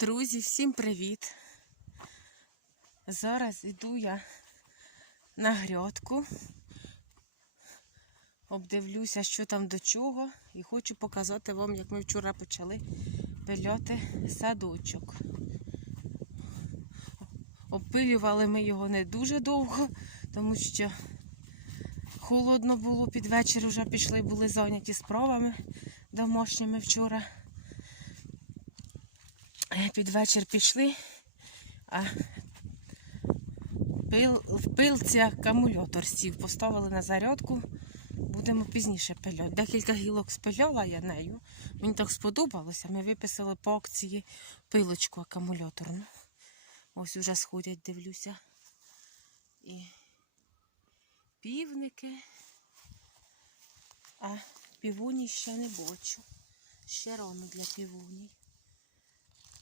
Друзі, всім привіт! Зараз йду я на грядку, обдивлюся, що там до чого, і хочу показати вам, як ми вчора почали пильоти садочок. Обпилювали ми його не дуже довго, тому що холодно було під вечір, вже пішли, були зайняті справами домашніми вчора. Е, Під вечір пішли, а пил, в пилці акумулятор сів, поставили на зарядку, будемо пізніше пиляти. Декілька гілок спиляла я нею. Мені так сподобалося. Ми виписали по акції пилочку акумуляторну. Ось уже сходять, дивлюся. І півники, а півуній ще не бачу. Ще рано для півуній.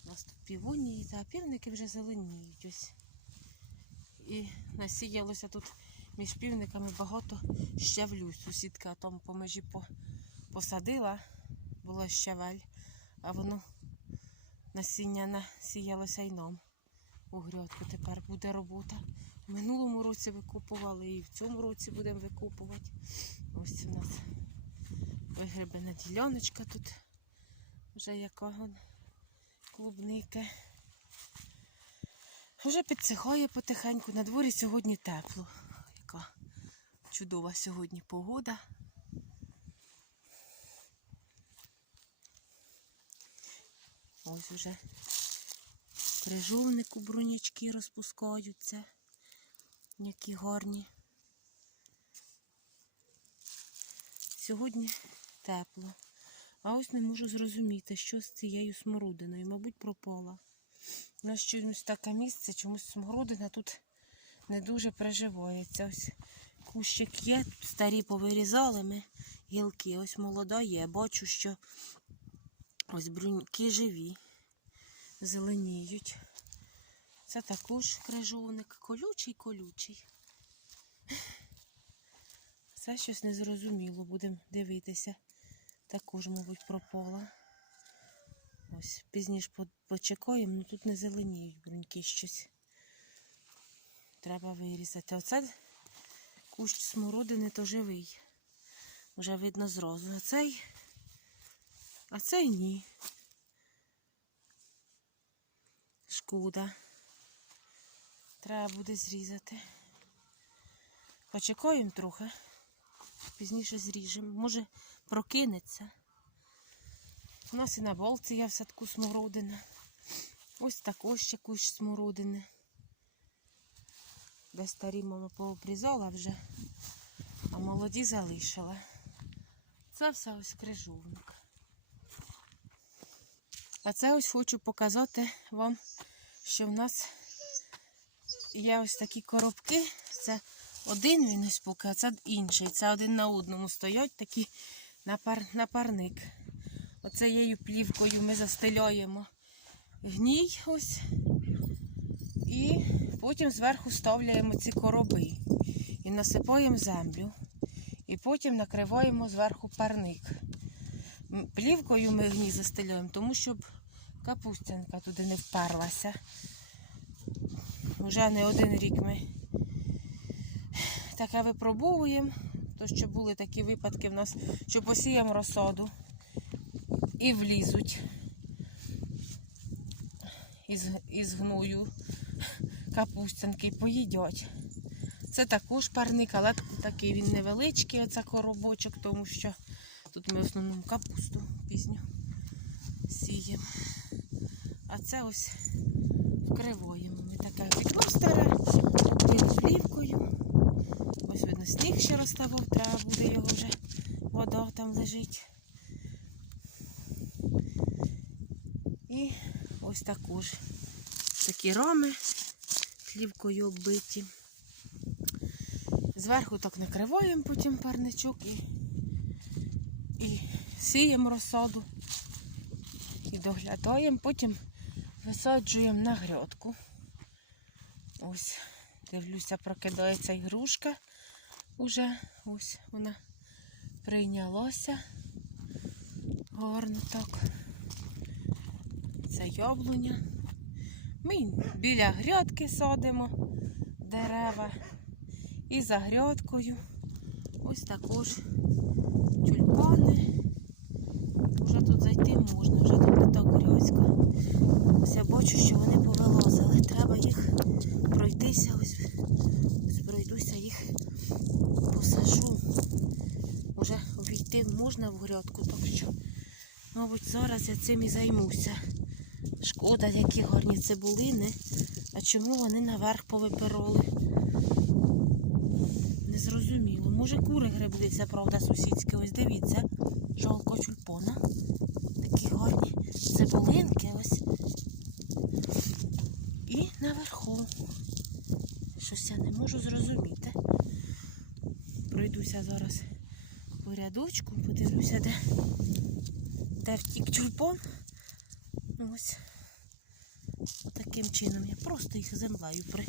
У нас тут півонії та півники вже зеленіють ось. І насіялося тут між півниками багато щавлю. Сусідка там по межі посадила, було щавель, а воно насіння насіялося й нам у грядку. Тепер буде робота. В минулому році викопували і в цьому році будемо викопувати. Ось у нас вигребена діляночка тут. Вже яка клубники. Вже підсихає потихеньку. На дворі сьогодні тепло. Яка чудова сьогодні погода. Ось уже крижовнику бронячки розпускаються. Які гарні. Сьогодні тепло. А ось не можу зрозуміти, що з цією смородиною. Мабуть, пропала. У нас чомусь таке місце, чомусь смородина тут не дуже приживається. Ось кущик є, старі повирізали ми гілки. Ось молода є. Бачу, що ось бруньки живі, зеленіють. Це також крижовник. Колючий, колючий. Це щось незрозуміло, будемо дивитися також, мабуть, пропала. Ось пізніше по- почекаємо, ну тут не зеленіють бруньки щось. Треба вирізати. Оце кущ смородини то живий. Вже видно зразу. А цей, а цей ні. Шкода. Треба буде зрізати. Почекаємо трохи. Пізніше зріжемо. Може прокинеться. У нас і на болці є в садку смородина. Ось також ще кущ смородини. Де старі мама пообрізала вже, а молоді залишила. Це все ось крижовник. А це ось хочу показати вам, що в нас є ось такі коробки. Це один він ось поки, а це інший. Це один на одному стоять такі напар, напарник. Оцею плівкою ми застеляємо гній ось. І потім зверху ставляємо ці короби. І насипаємо землю. І потім накриваємо зверху парник. Плівкою ми гній застеляємо, тому щоб капустянка туди не вперлася. Уже не один рік ми таке випробовуємо. То що були такі випадки в нас, що посіємо розсаду і влізуть із, із гною капустянки поїдять. Це також парник, але такий він невеличкий, оце коробочок, тому що тут ми в основному капусту пізню сіємо. А це ось вкриваємо. Ми таке вікно старе, під плівкою. Сніг ще розставав, треба буде його вже, вода там лежить. І ось також такі рами плівкою оббиті. Зверху так накриваємо потім парничок і, і сіємо розсаду і доглядаємо, потім висаджуємо на грядку. Ось, дивлюся, прокидається ігрушка уже. Ось вона прийнялася. Гарно так. Це яблуня. Ми біля грядки садимо дерева. І за грядкою ось також тюльпани. Вже тут зайти можна, вже тут не так грязько. Ось я бачу, що вони повилазили. Треба їх пройтися. Ось, посажу. Уже увійти можна в грядку, так що, мабуть, зараз я цим і займуся. Шкода, які гарні цибулини. А чому вони наверх повипироли? Незрозуміло. Може кури греблися, правда, сусідські. Ось дивіться. Жолко тюльпона. Такі гарні цибулинки ось. І наверху. Щось я не можу зрозуміти. Пройдуся зараз по рядочку, подивлюся, де, де втік тюльпан. Ну, Ось таким чином я просто їх землею при,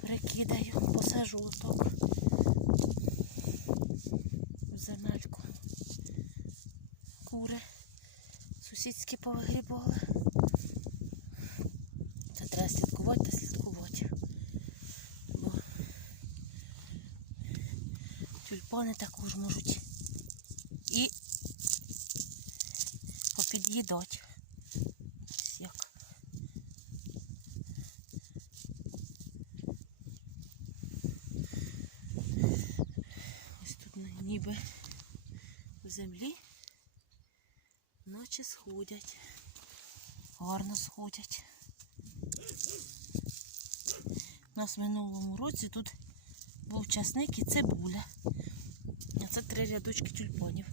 прикидаю, посажу отак в земельку. Кури сусідські повигрібали. Це треба слідкувати. Бо тюльпани також можуть і попід'їдати. Як. Ось тут ніби в землі ночі сходять. Гарно сходять. У нас в минулому році тут був часник і цибуля. Це три рядочки тюльпанів.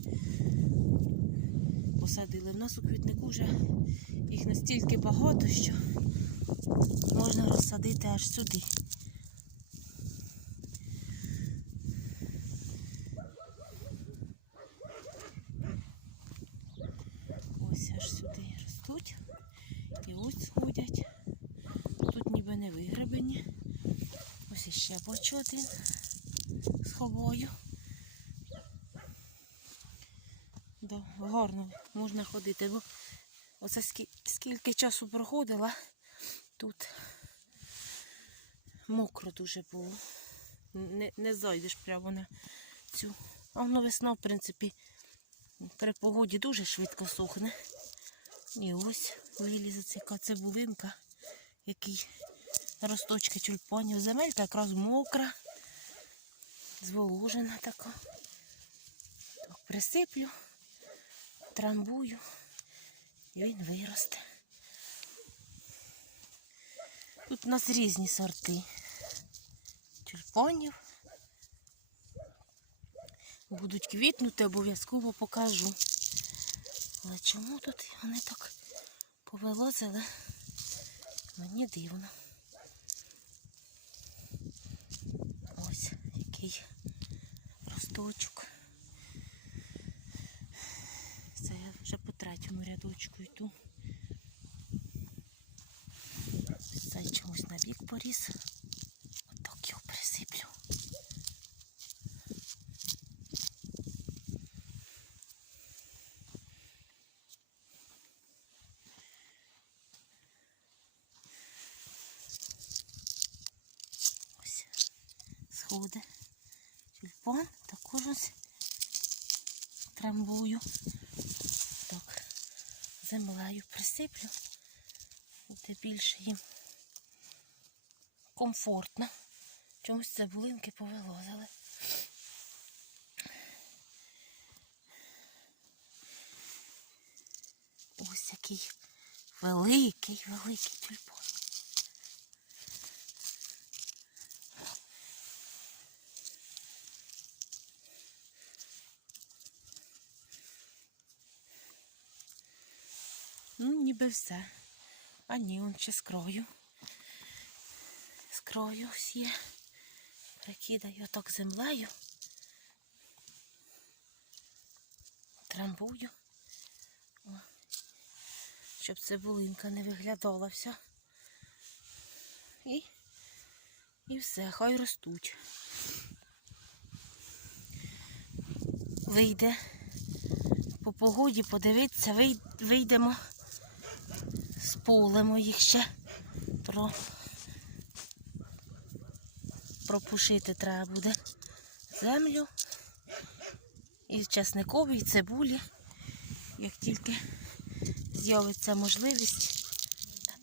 Посадили. У нас у квітнику вже їх настільки багато, що можна розсадити аж сюди. Ось аж сюди ростуть. І ось сходять. Тут ніби не вигребені. Ось іще бачу один з ховою. Да, гарно можна ходити, бо оце скі- скільки часу проходила, тут мокро дуже було. Не, не зайдеш прямо на цю. А воно весна, в принципі, при погоді дуже швидко сохне. І ось вилізе ця цибулинка, який росточки тюльпанів. Земелька якраз мокра, зволожена така. Так, присиплю, трамбую, і він виросте. Тут у нас різні сорти тюльпанів. Будуть квітнути, обов'язково покажу. Але чому тут вони так повилазили? Мені дивно. Ось який росточок. Це я вже по третьому йду. Цей чомусь на бік поріс. Отак його присиплю. Ось сходи. Тюльпан також ось трамбую. Землею присиплю. Буде більше їм комфортно. Чомусь цибулинки повилозили. Ось який великий, великий тюльпан. Ну, ніби все. А ні, он ще з краю. З краю ось є. Прикидаю отак землею. Трамбую. О, щоб цибулинка не виглядала вся. І, і все, хай ростуть. Вийде по погоді, подивитися, вийдемо з їх ще. Про... Пропушити треба буде землю і часникові, і цибулі. Як тільки з'явиться можливість,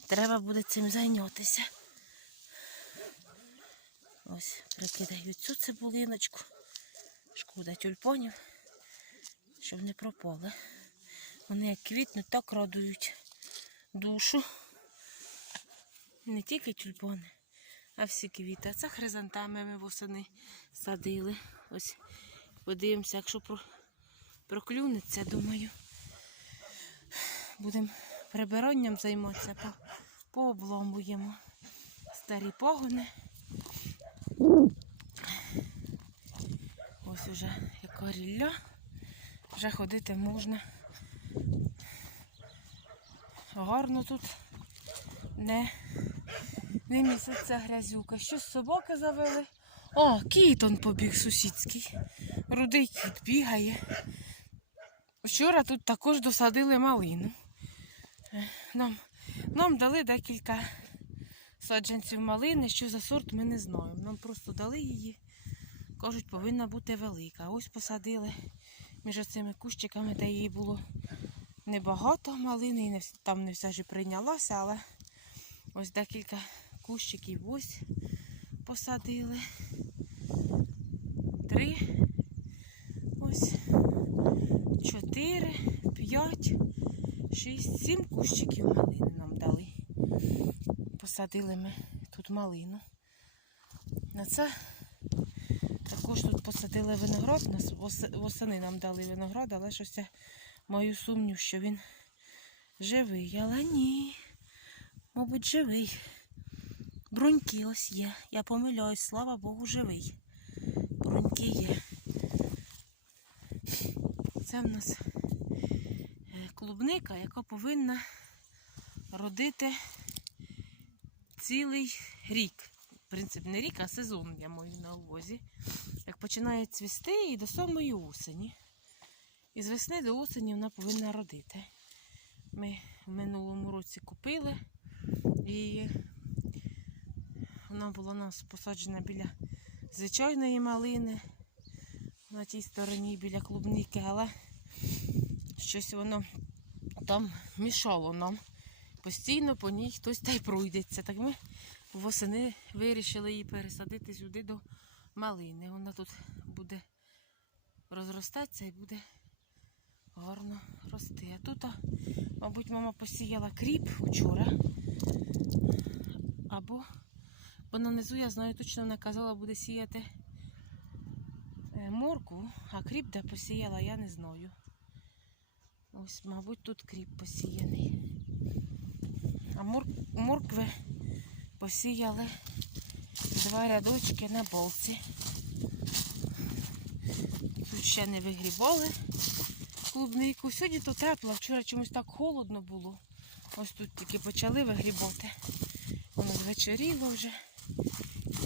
треба буде цим зайнятися. Ось прикидаю цю цибулиночку. Шкода тюльпонів, щоб не пропали. Вони як квітнуть, так радують душу. Не тільки тюльпони, а всі квіти. А це хризантами ми восени садили. Ось подивимося, якщо про... проклюнеться, думаю. Будемо прибиранням займатися, по... пообломуємо старі погони. Ось уже яка рілля. Вже ходити можна. Гарно тут не, не місяця грязюка. Щось собаки завели. О, кіт он побіг сусідський. Рудий кіт бігає. Вчора тут також досадили малину. Нам, нам дали декілька саджанців малини, що за сорт ми не знаємо. Нам просто дали її. Кажуть, повинна бути велика. Ось посадили між цими кущиками, де її було небагато малини, там не все ж прийнялося, але ось декілька кущиків ось посадили. Три, ось чотири, п'ять, шість, сім кущиків малини нам дали. Посадили ми тут малину. На це також тут посадили виноград. Восени нам дали виноград, але щось маю сумнів, що він живий. Але ні, мабуть, живий. Бруньки ось є. Я помиляюсь, слава Богу, живий. Бруньки є. Це в нас е, клубника, яка повинна родити цілий рік. В принципі, не рік, а сезон я маю на увазі. Як починає цвісти і до самої осені. І з весни до осені вона повинна родити. Ми в минулому році купили і вона була у нас посаджена біля звичайної малини на тій стороні біля клубники, але щось воно там мішало нам. Постійно по ній хтось та й пройдеться. Так ми восени вирішили її пересадити сюди до малини. Вона тут буде розростатися і буде гарно рости. А тут, мабуть, мама посіяла кріп вчора. Або бо нанизу, я знаю, точно вона казала, буде сіяти е, моркву, а кріп де посіяла, я не знаю. Ось, мабуть, тут кріп посіяний. А мор... моркви посіяли два рядочки на болці. Тут ще не вигрібали клубнику. Сьогодні то тепло, вчора чомусь так холодно було. Ось тут тільки почали вигрібати. Воно звечоріло вже.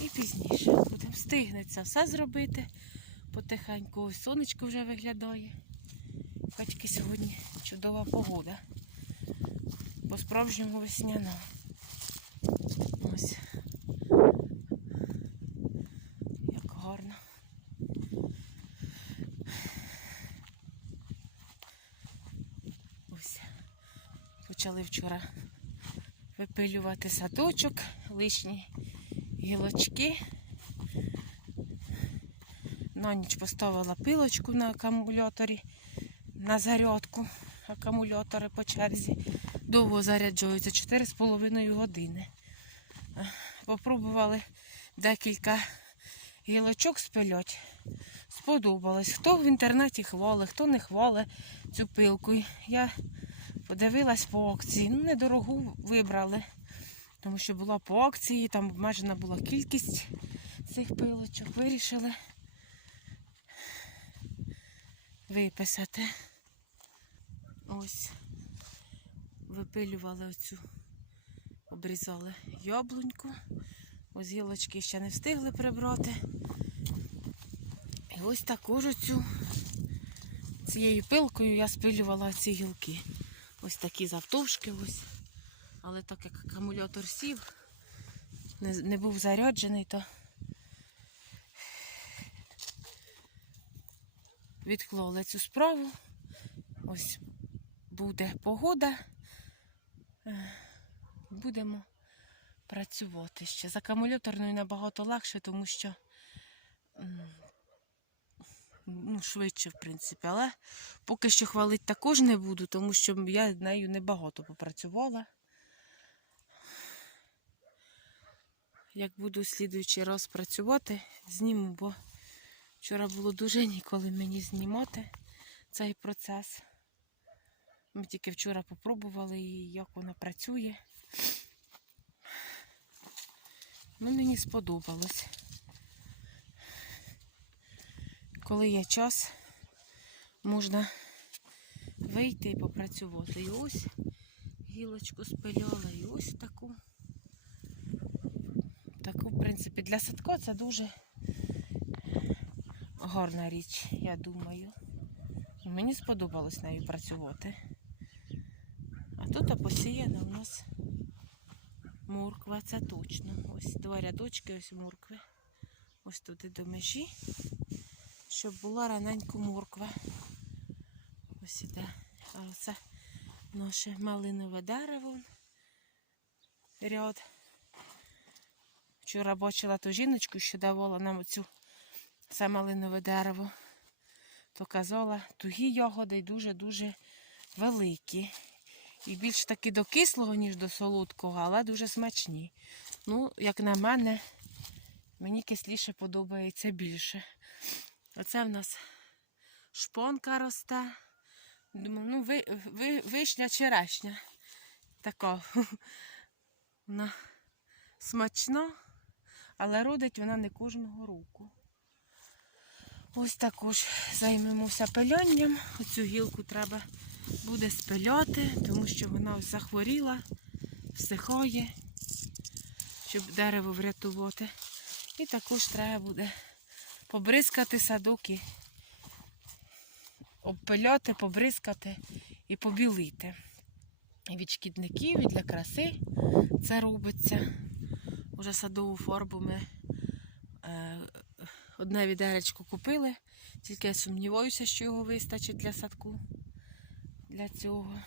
І пізніше будемо встигнеться все зробити. Потихеньку ось сонечко вже виглядає. Бачки сьогодні чудова погода. По-справжньому весняна. Ось. Як гарно. Ось. Почали вчора випилювати садочок, лишні гілочки. На ніч поставила пилочку на акумуляторі, на зарядку. Акумулятори по черзі довго заряджаються 4,5 години. Попробували декілька гілочок спилять. Сподобалось. Хто в інтернеті хвалить, хто не хвалить цю пилку. Я подивилась по акції. Ну, недорогу вибрали, тому що була по акції, там обмежена була кількість цих пилочок. Вирішили виписати. Ось випилювали оцю, обрізали яблуньку. Ось гілочки ще не встигли прибрати. І ось також оцю цією пилкою я спилювала ці гілки. Ось такі завтовшки ось. Але так як акумулятор сів, не, не був заряджений, то відклали цю справу. Ось буде погода. Е, Будемо працювати ще. З акумуляторною набагато легше, тому що ну, швидше, в принципі. Але поки що хвалити також не буду, тому що я нею небагато попрацювала. Як буду слідуючий раз працювати, зніму, бо вчора було дуже ніколи мені знімати цей процес. Ми тільки вчора попробували як вона працює. Ну, мені сподобалось. Коли є час, можна вийти і попрацювати. І ось гілочку спиляла, і ось таку. Таку, в принципі, для садка це дуже гарна річ, я думаю. Мені сподобалось нею працювати. А тут посіяна у нас морква, це точно. Ось два рядочки, ось моркви. Ось туди до межі, щоб була раненько морква. Ось іде. А оце наше малинове дерево. Ряд. Вчора бачила ту жіночку, що давала нам оцю це малинове дерево. То казала, тугі ягоди дуже-дуже великі. І більш таки до кислого, ніж до солодкого, але дуже смачні. Ну, як на мене, мені кисліше подобається більше. Оце в нас шпонка росте. Думаю, ну, ви, ви, вишня черешня. Така. Вона смачна, але родить вона не кожного року. Ось також займемося пилянням. Оцю гілку треба буде спиляти, тому що вона захворіла, всихає, щоб дерево врятувати. І також треба буде побризкати садок і обпиляти, побризкати і побілити. І від шкідників, і для краси це робиться. Уже садову фарбу ми е, одне відеречко купили, тільки я сумніваюся, що його вистачить для садку. Для цього.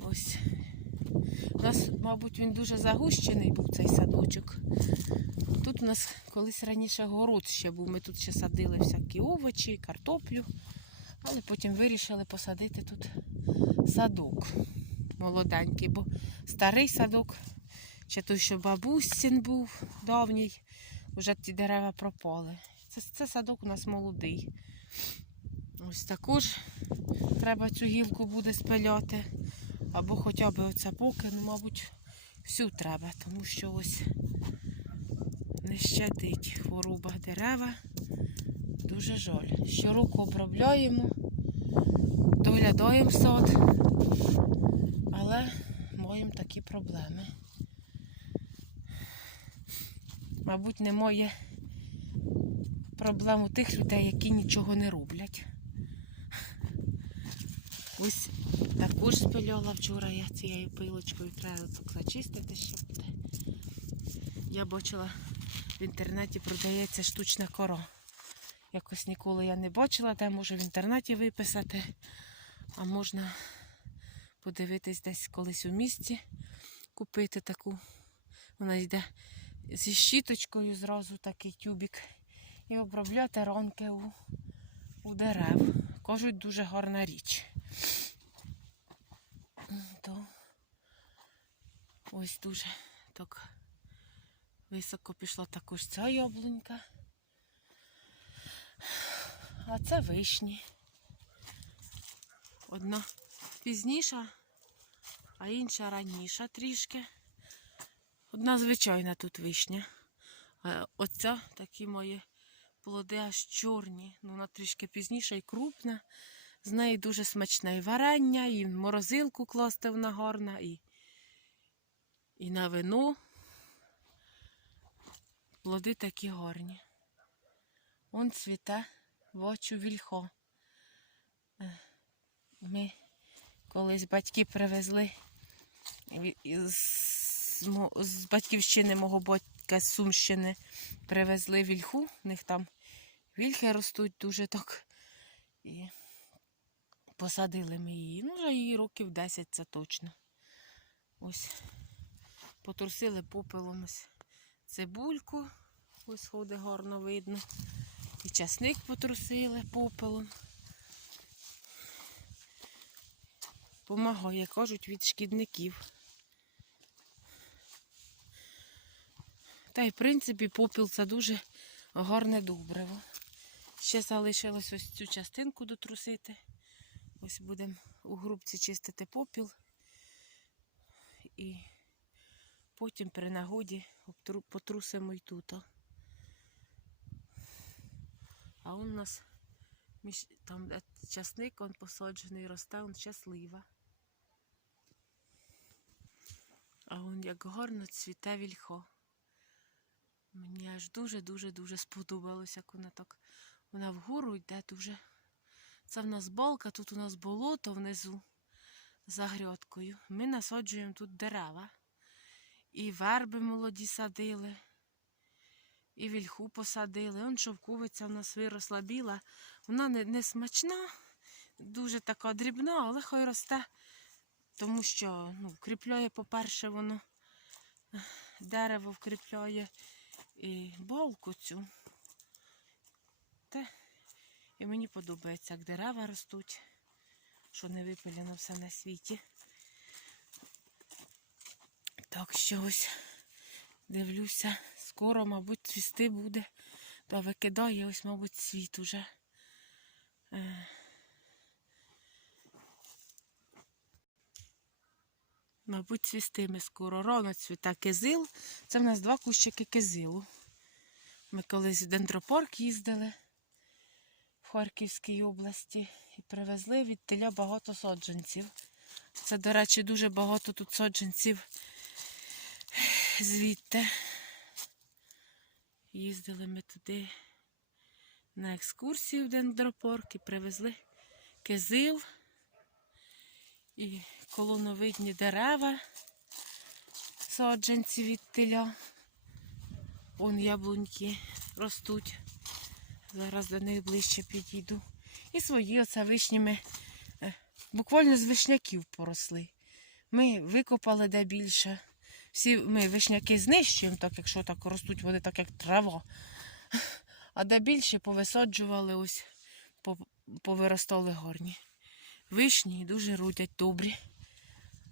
Ось. У нас, мабуть, він дуже загущений був цей садочок. Тут у нас колись раніше город ще був. Ми тут ще садили всякі овочі, картоплю, але потім вирішили посадити тут садок молоденький, бо старий садок, чи той, що бабусин був давній, вже ті дерева пропали. Це, це садок у нас молодий. Ось також треба цю гілку буде спиляти. Або хоча б оце поки, ну, мабуть, всю треба, тому що ось не щадить хвороба дерева. Дуже жаль. Щороку обробляємо, доглядаємо сад, але маємо такі проблеми. Мабуть, немає проблем у тих людей, які нічого не роблять. Ось також спиляла вчора я цією пилочкою, треба тут зачистити буде. Я бачила в інтернеті продається штучна кора. Якось ніколи я не бачила, де може в інтернеті виписати, а можна подивитись десь колись у місті, купити таку. Вона йде зі щіточкою зразу такий тюбик. І обробляти ранки у, у дерев. Кажуть, дуже гарна річ. То ось дуже так високо пішла також ця яблунька. А це вишні. Одна пізніша, а інша раніша трішки. Одна звичайна тут вишня. А оця такі мої плоди аж чорні. Ну, вона трішки пізніша і крупна. З неї дуже смачне і варення, і морозилку класти вона гарна, і, і на вино. Плоди такі гарні. Он цвіте в очу вільхо. Е, Ми колись батьки привезли із з батьківщини мого батька з Сумщини привезли вільху. У них там вільхи ростуть дуже так. І посадили ми її. Ну, вже її років 10 це точно. Ось потрусили попелом ось цибульку. Ось ходить гарно видно. І часник потрусили попелом. Помагає, кажуть, від шкідників. Та й в принципі попіл це дуже гарне добриво. Ще залишилось ось цю частинку дотрусити. Ось будемо у грубці чистити попіл. І потім при нагоді потрусимо й тут. А он у нас там часник он посаджений, росте он щаслива. А он як гарно цвіте вільхо. Мені аж дуже-дуже-дуже сподобалось, як вона так. Вона вгору йде дуже. Це в нас балка, тут у нас болото внизу за грядкою. Ми насаджуємо тут дерева. І верби молоді садили, і вільху посадили. Он шовковиця в нас виросла біла. Вона не, не смачна, дуже така дрібна, але хай росте, тому що ну, вкріпляє, по-перше, воно дерево вкріпляє і балку цю. Те, і мені подобається, як дерева ростуть, що не випилено все на світі. Так що ось дивлюся, скоро, мабуть, цвісти буде. Та викидає ось, мабуть, цвіт уже. Е. Мабуть, цвістиме скоро. Рано цвіта кизил. Це в нас два кущики кизилу. Ми колись в дендропарк їздили Харківській області і привезли від теля багато соджанців. Це, до речі, дуже багато тут соджанців звідти. Їздили ми туди на екскурсію в дендропарк і привезли кизил і колоновидні дерева, саджанці від теля. Вон яблуньки ростуть. Зараз до них ближче підійду. І свої оце вишні ми е, буквально з вишняків поросли. Ми викопали де більше. Всі ми вишняки знищуємо, так якщо так ростуть вони так, як трава. А де більше повисаджували, ось повиростали гарні. Вишні дуже родять добрі.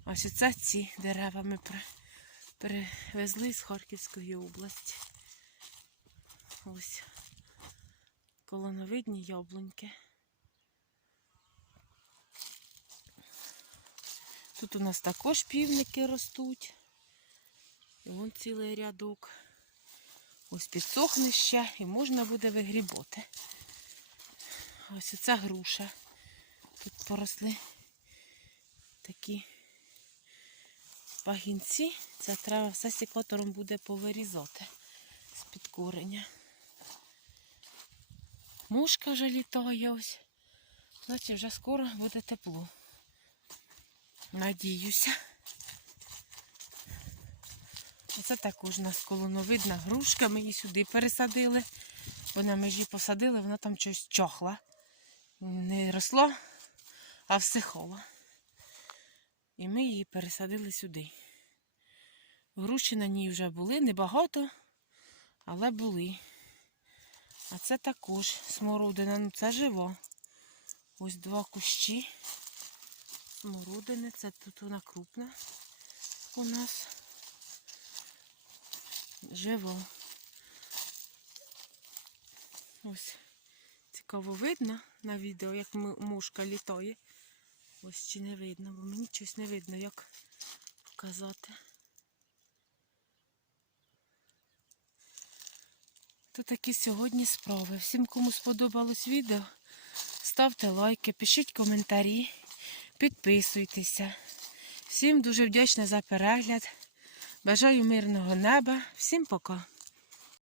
Ось оце ці дерева ми при- привезли з Харківської області. Ось колоновидні яблуньки. Тут у нас також півники ростуть. І вон цілий рядок. Ось підсохне ще і можна буде вигрібати. Ось оця груша. Тут поросли такі пагінці. Це треба все секатором буде повирізати з-під кореня. Мушка вже літає ось. Значить, вже скоро буде тепло. Надіюся. Оце також у нас колоновидна грушка. Ми її сюди пересадили. Бо на межі посадили, вона там щось чохла. Не росла, а всихала. І ми її пересадили сюди. Груші на ній вже були, небагато, але були. А це також смородина, ну це жива. Ось два кущі. Смородини, це тут вона крупна у нас. Жива. Ось цікаво видно на відео, як мушка літає. Ось чи не видно, бо мені щось не видно, як показати. То такі сьогодні справи. Всім, кому сподобалось відео, ставте лайки, пишіть коментарі, підписуйтеся. Всім дуже вдячна за перегляд. Бажаю мирного неба. Всім пока.